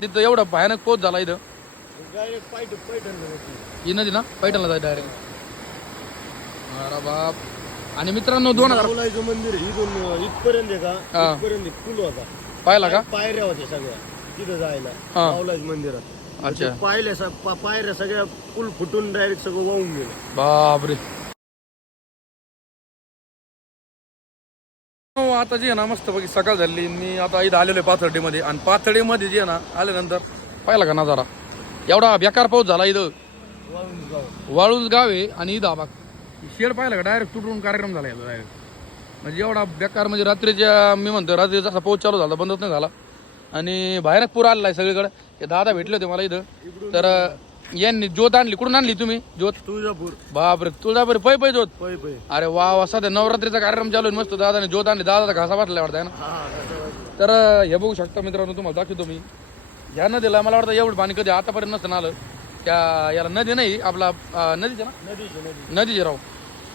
तिथं एवढा भयानक पोच झाला इथं. डायरेक्ट पाय पैठण ही नदी ना पैठणला जाय डायरेक्ट अरे बाप. आणि मित्रांनो दोन हजार मंदिर इथून इथपर्यंत आहे का? हा. इथपर्यंत एक पूल होता. पाहिला का? पायऱ्या होत्या सगळ्या. तिथं जायला. हा. मंदिरात. अच्छा. पायऱ्या स- पा- पायऱ्या सगळ्या पूल फुटून डायरेक्ट सगळं वाहून गेलं. बापरे. आता जी आहे ना मस्त बघी सकाळ झाली. मी आता इथं आलेलो आहे पाथर्डीमध्ये. आणि पाथर्डीमध्ये जे आहे ना आल्यानंतर पाहिला का नजारा? एवढा बेकार पाऊस झाला इथं. वाळूज गाव आहे आणि इथं आबाग. शेड पाहिला का? डायरेक्ट तुटून कार्यक्रम झाला डायरेक्ट म्हणजे एवढा बेकार म्हणजे रात्रीच्या मी म्हणतो रात्री जसा पाऊस चालू झाला बंदच नाही झाला. आणि बाहेरच पूर आलेला आहे सगळीकडे. दादा भेटले होते मला इथं. तर यांनी ज्योत आणली. कुठून आणली तुम्ही? ज्योत? तुळजापूर. बापरे तुळजापुरी. पै पै ज्योत. पै पै. अरे वा वा सध्या नवरात्रीचा कार्यक्रम चालू आहे. मस्त दादाने ज्योत आणली. दादाचा घासा वाटला वाटतं ना? हा. तर हे बघू शकता मित्रांनो तुम्हाला दाखवतो मी. ह्या नदीला मला वाटतं एवढं पाणी कधी आतापर्यंत नसतं आलं. त्या याला नदी नाही आपला नदीचं ना? नदीची नदी नदीचे राव.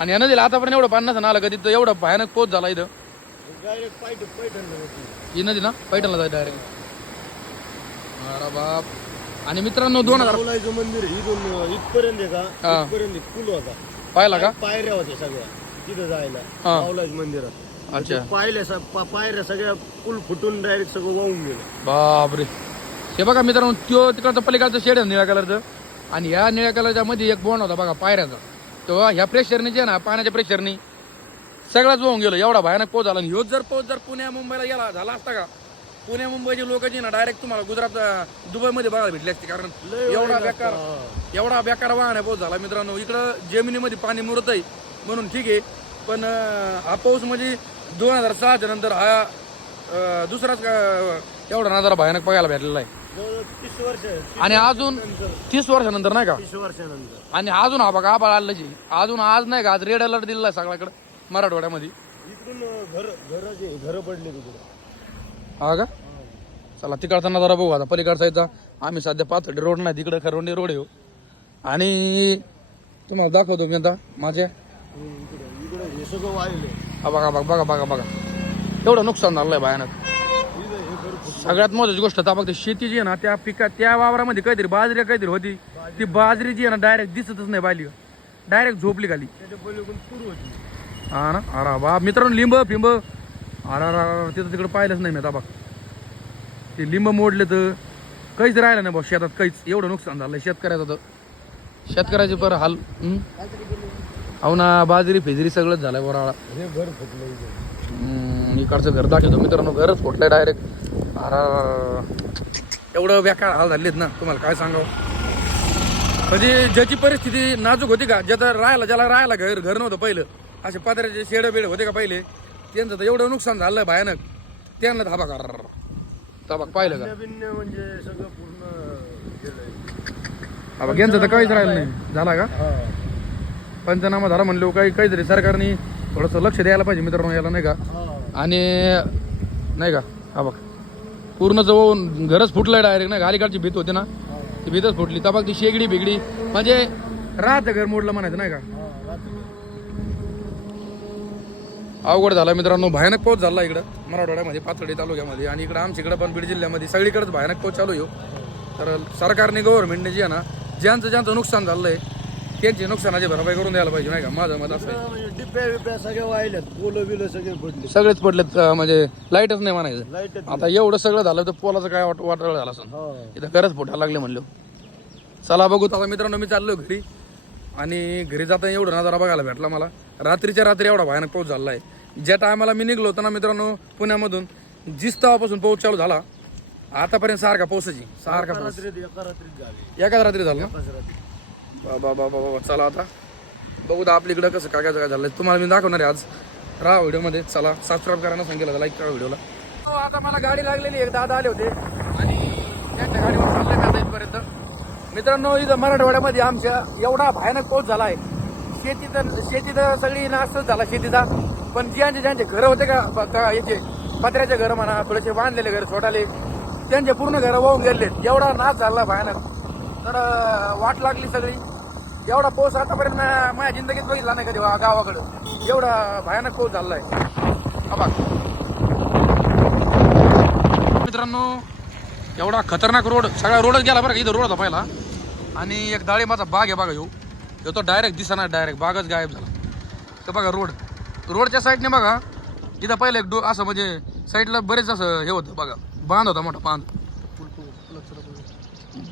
आणि या नदीला आतापर्यंत एवढं पाणी नसतं आलं. कधी तर एवढं भयानक पोच झाला इथं. ही नदी ना? पैठणला जाय डायरेक्ट बाप. आणि मित्रांनो दोन हजार राहुलाईचं मंदिर इथून इथपर्यंत आहे का? हा. इथपर्यंत एक पूल होता. पाहिला का? पायऱ्या होत्या सगळ्या. तिथं जायला. हा. राहुलाईच्या मंदिरात. अच्छा. पायऱ्या स- पा- पायऱ्या सगळ्या पूल फुटून डायरेक्ट सगळं वाहून गेलं. बापरे. हे बघा मित्रांनो त्यो तिकडचं पलीकडचं शेड आहे निळ्या कलरचं. आणि ह्या निळ्या कलरच्या मध्ये एक बोंड होता बघा पायऱ्याचा. तेव्हा ह्या प्रेशरने जे आहे ना पाण्याच्या प्रेशरने सगळाच वाहून गेलो. एवढा भयानक पाऊस झाला. आणि ह्योच जर पाऊस जर पुण्या मुंबईला गेला झाला असता का? पुणे मुंबईचे लोक जे ना डायरेक्ट तुम्हाला गुजरात दुबईमध्ये बघायला भेटले असते. कारण एवढा बेकार. एवढा बेकार वाहन पाऊस झाला. मित्रांनो इकडं जमिनीमध्ये पाणी मुरत आहे म्हणून ठीक आहे. पण हा पाऊस म्हणजे दोन हजार सहाच्या नंतर हा दुसराच एवढा नजारा भयानक बघायला भेटलेला आहे. तीस वर्ष आणि अजून तीस वर्षानंतर नाही का? तीस वर्षानंतर. आणि अजून हा बघा आबाळ आलं जी. अजून आज नाही का आज रेड अलर्ट दिलेला आहे सगळ्याकडे मराठवाड्यामध्ये. इकडून घर घर घर पडले तिकडे हा का? चला तिकडचा नजारा बघू आता. पलीकडचा यायचा आम्ही सध्या पाथर्डी रोड नाही तिकडे खरवंडी रोड येऊ हो. आणि तुम्हाला दाखवतो मी आता माझ्या. हा बघा बघा बघा बघा बघा. एवढं नुकसान झालंय भयानक. सगळ्यात महत्वाची गोष्ट आता बघते शेती जी आहे ना त्या पिका त्या वावरामध्ये काहीतरी बाजरी काहीतरी होती. ती बाजरी जी आहे ना डायरेक्ट दिसतच नाही बाली. डायरेक्ट झोपली खाली. होती हा ना? अरे बा मित्रांनो लिंब फिंब. अरे तिथं तिकडे पाहिलंच नाही मी आता बघ. ते लिंब मोडले तर काहीच राहिलं नाही बा शेतात काहीच. एवढं नुकसान झालं शेतकऱ्याचं तर. शेतकऱ्याचे पर हाल हं? ना बाजरी फिजरी सगळंच झालंय वराळा. हे घर फुटलं इकडचं घर दाखवतो. मित्रांनो घरच फुटलंय डायरेक्ट अरे एवढं बेकार हाल झालेत ना. तुम्हाला काय सांगावं? म्हणजे ज्याची परिस्थिती नाजूक होती का? ज्याचं राहायला ज्याला राहायला घर घर नव्हतं पहिलं. असे पत्र्याचे शेड बेड होते का पहिले? त्यांचं तर एवढं नुकसान झालं भयानक. त्यांना धाबा का धाबा पाहिलं का? बिन्य म्हणजे सगळं पूर्ण गेलंय. बघ, यांचं तर काहीच राहिलं नाही. झाला का? पंचनामा झाला म्हणलो काही काहीतरी सरकारने थोडंसं लक्ष द्यायला पाहिजे मित्रांनो याला नाही का? आणि नाही का? हा बघ. पूर्ण जवळ घरच फुटलंय डायरेक्ट नाही अलीकडची भीत होती ना? ती भीतच फुटली. तर बघ ती शेगडी बिगडी म्हणजे राहतं घर मोडलं म्हणायचं नाही का हा रात्री अवघड झाला मित्रांनो भयानक पाऊस झाला इकडं मराठवाड्यामध्ये पाथर्डी तालुक्यामध्ये. आणि इकडं आमच्याकडे पण बीड जिल्ह्यामध्ये सगळीकडेच भयानक पाऊस चालू आहे हो. तर सरकारने गव्हर्नमेंटने जे आहे ना ज्यांचं ज्यांचं नुकसान झालंय त्यांची नुकसानाची भरपाई करून द्यायला पाहिजे नाही का? माझं मत असं आहे. म्हणजे डिप्या बिप्या सगळ्या वाहिल्यात पोलं बिलं सगळे पडले सगळेच पडलेत अं, म्हणजे लाईटच नाही म्हणायचं. लाइट आता एवढं सगळं झालं तर पोलाचं काय वाट वाटायला झालं असं हा. इथं खरंच फुटायला लागले म्हणलो. चला बघू आता मित्रांनो मी चाललो घरी. आणि घरी जाता एवढं नजारा बघायला भेटला मला. रात्रीच्या रात्री एवढा भयानक पाऊस झाला आहे ज्या टायमाला मी निघलो होतो ना मित्रांनो पुण्यामधून जिस तेव्हापासून पाऊस चालू झाला आतापर्यंत सारखा पाऊसाची सारखा पाऊस. एका एकाच रात्री झाला ना? बाबा बाबा बाबा चला आता. बघू तर आपल्या इकडं कसं काय काय झालं तुम्हाला मी दाखवणार आहे आज. राहा व्हिडिओमध्ये. चला सबस्क्राईब करायला सांगितलं लाईक करा व्हिडिओला. हो, आता मला गाडी लागलेली आहे. दादा आले होते. आणि त्यांच्या गाडीवर चाललंय मी आता इथपर्यंत मित्रांनो इथं मराठवाड्यामध्ये आमच्या एवढा भयानक पाऊस झाला आहे शेती तर शेती तर सगळी नाशच झाला शेतीचा. पण ज्यांचे ज्यांचे घरं होते का याचे पत्र्याचे घरं म्हणा थोडेसे बांधलेले घर छोटाले त्यांचे पूर्ण घरं वाहून गेले एवढा नाश झाला भयानक. तर वाट लागली सगळी. एवढा पाऊस आतापर्यंत माझ्या जिंदगीत बघितला नाही कधी गावाकडं. एवढा भयानक पाऊस झाला आहे बघ. मित्रांनो एवढा खतरनाक रोड सगळा रोडच गेला बरं का? इथं रोड होता पहिला. आणि एक डाळिंबाचा बाग आहे बघा येऊ येतो तो डायरेक्ट दिसणार डायरेक्ट बागच गायब झाला. तर बघा रोड. रोडच्या साईडने बघा इथं पहिलं एक डो असं म्हणजे साईडला बरेच असं हे होतं बघा. बांध होता मोठा बांध.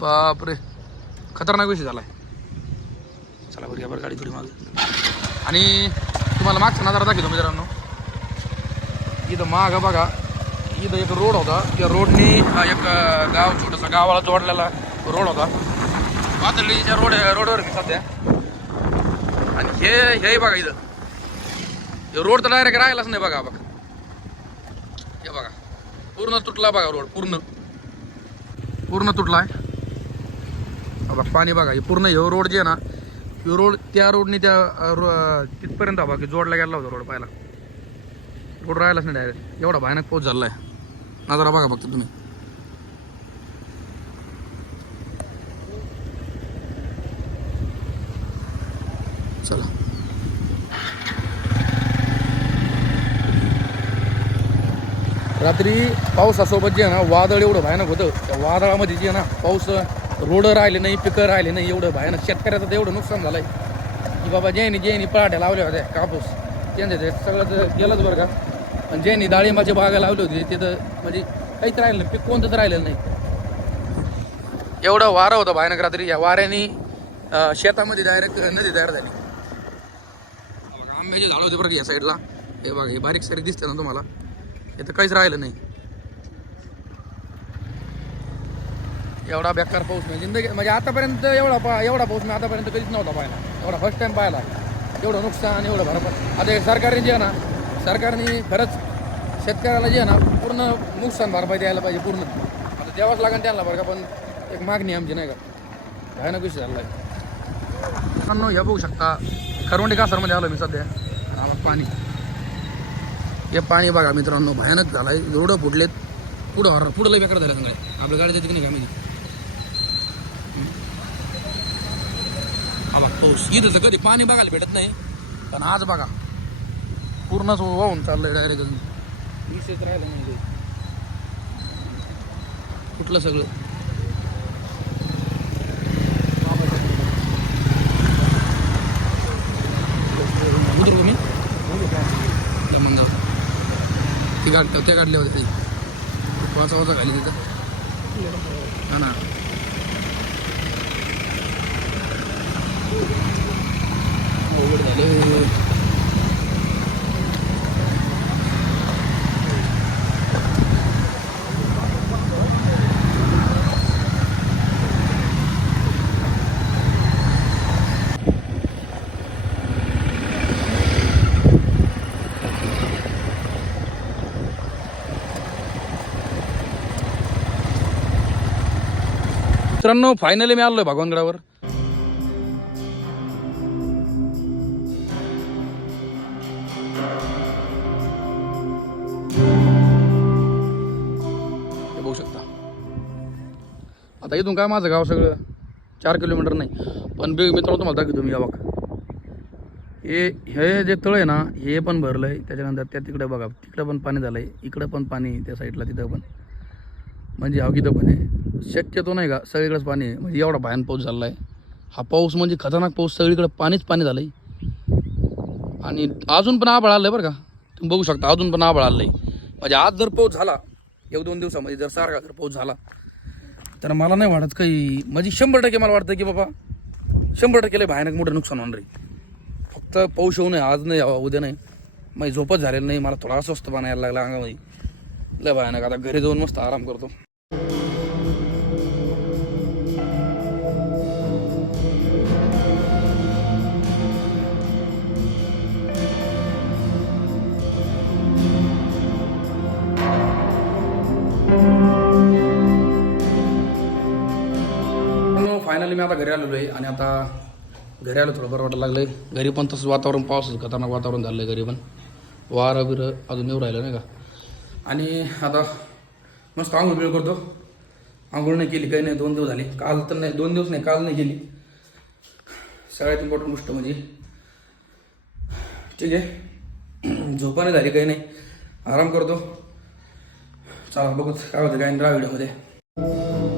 बापरे. खतरनाक विषय झाला आहे चला बरं बरं गाडी थोडी माग. आणि तुम्हाला मागचा नजारा दाखवतो मित्रांनो. इथं माग बघा. इथं एक रोड होता. त्या रोडनी हा एक गाव छोटंसं गावाला जोडलेला रोड होता. पातळीच्या रोड रोडवर सध्या. आणि हे हे बघा इथं. हे रोड तर डायरेक्ट राहिलाच नाही बघा बघा. हे बघा. पूर्ण तुटला बघा रोड पूर्ण. पूर्ण तुटलाय. आहे बघा पाणी बघा हे पूर्ण हे रोड जे आहे ना हे रोड त्या रोडने त्या रो- तिथपर्यंत हा की जोडला गेला होता रोड पाहिला रोड राहिलाच नाही डायरेक्ट एवढा भयानक पाऊस आहे नजरा बघा फक्त तुम्ही चला रात्री पावसासोबत जे ना वादळ एवढं भयानक होतं. त्या वादळामध्ये जे ना पाऊस रोड राहिले नाही पिकं राहिले नाही एवढं भयानक. शेतकऱ्याचं तर एवढं नुकसान झालंय. की बाबा ज्यांनी ज्यांनी पराठ्या लावल्या होत्या कापूस त्यांचं ते सगळं गेलंच बरं का. आणि ज्यांनी डाळिंबाच्या बागा लावले होते तिथं म्हणजे काहीच राहिलं नाही पीक कोणतंच राहिलेलं नाही. एवढं वारं होतं भयानक रात्री. या वाऱ्याने शेतामध्ये डायरेक्ट नदी तयार झाली. आंब्याचे झाड होते बरं या साईडला हे बघा हे बारीक सारीक दिसते ना तुम्हाला. इथं काहीच राहिलं नाही. एवढा बेकार पाऊस नाही. जिंदगी म्हणजे आतापर्यंत एवढा पा एवढा पाऊस मी आतापर्यंत कधीच नव्हता पाहिला. एवढा फर्स्ट टाइम पाहिला. एवढं नुकसान एवढं भरपाई. आता सरकारने जे ना सरकारने खरंच शेतकऱ्याला जे ना पूर्ण नुकसान भरपाई द्यायला पाहिजे पूर्ण. आता द्यावाच लागेल त्यांना बरं का पण एक मागणी आमची नाही का? भयानक विषय झाला आहे. हे बघू शकता खरवंडी कासरमध्ये आलो मी सध्या. आला पाणी. हे पाणी बघा मित्रांनो भयानक झालाय. एवढं फुटलेत. पुढं पुढं लई बेकार झालं सांगाय. आपल्या गाडी जाते की नाही आबा पाऊस. इथं कधी पाणी बघायला भेटत नाही. पण आज बघा पूर्णच वाहून चाललंय डायरेक्ट राहिलं काही. कुठलं सगळं उतरू का मी त्या मंदावर ती गाड त्या काढल्या होत्या ती वाजता वाचा खाली तिथं. हा ना अवघड झाले मित्रांनो फायनली मी आलोय भगवानगडावर. बघू शकता. आता इथून काय माझं गाव सगळं? चार किलोमीटर नाही. पण बी मित्रांनो तुम्हाला दाखवतो मी या बघा. हे हे जे तळ आहे ना हे पण भरलं आहे त्याच्यानंतर त्या तिकडे बघा तिकडं पण पाणी झालं आहे इकडं पण पाणी त्या साईडला तिथं पण. म्हणजे हा पण आहे. शक्यतो नाही का सगळीकडेच पाणी आहे. म्हणजे एवढा भयान पाऊस झाला आहे हा पाऊस म्हणजे खतरनाक पाऊस सगळीकडे पाणीच पाणी झालं आहे आणि अजून पण आबळ आलं आहे बरं का. तुम्ही बघू शकता अजून पण आबळ आलं आहे म्हणजे आज जर पाऊस झाला एक दोन दिवसामध्ये जर सारखा जर पाऊस झाला तर मला नाही वाटत काही म्हणजे शंभर टक्के मला वाटतं की बाबा शंभर टक्केला भयानक मोठं नुकसान होणार आहे. फक्त पाऊस येऊ नये आज नाही यावा उद्या नाही. माझी झोपच झालेलं नाही मला थोडा अस्वस्थपणा यायला लागला अंगामध्ये. लय भयानक. आता घरी जाऊन मस्त आराम करतो. फायनली मी आता घरी आलेलो आहे आणि आता घरी आलो थोडं बरं वाटायला लागलं आहे घरी पण तसं वातावरण पावसाचं खतरनाक वातावरण झालं आहे घरी पण. वारं बिरं अजून येऊ राहिलं नाही का? आणि आता मस्त आंघोळ बिळ करतो. आंघोळ नाही केली काही नाही दोन दिवस झाले. काल तर नाही दोन दिवस नाही काल नाही केली. सगळ्यात इम्पॉर्टंट गोष्ट म्हणजे ठीक आहे. झोपा नाही झाली काही नाही. आराम करतो. चला बघूच काय होतं काय राहा व्हिडिओमध्ये आहे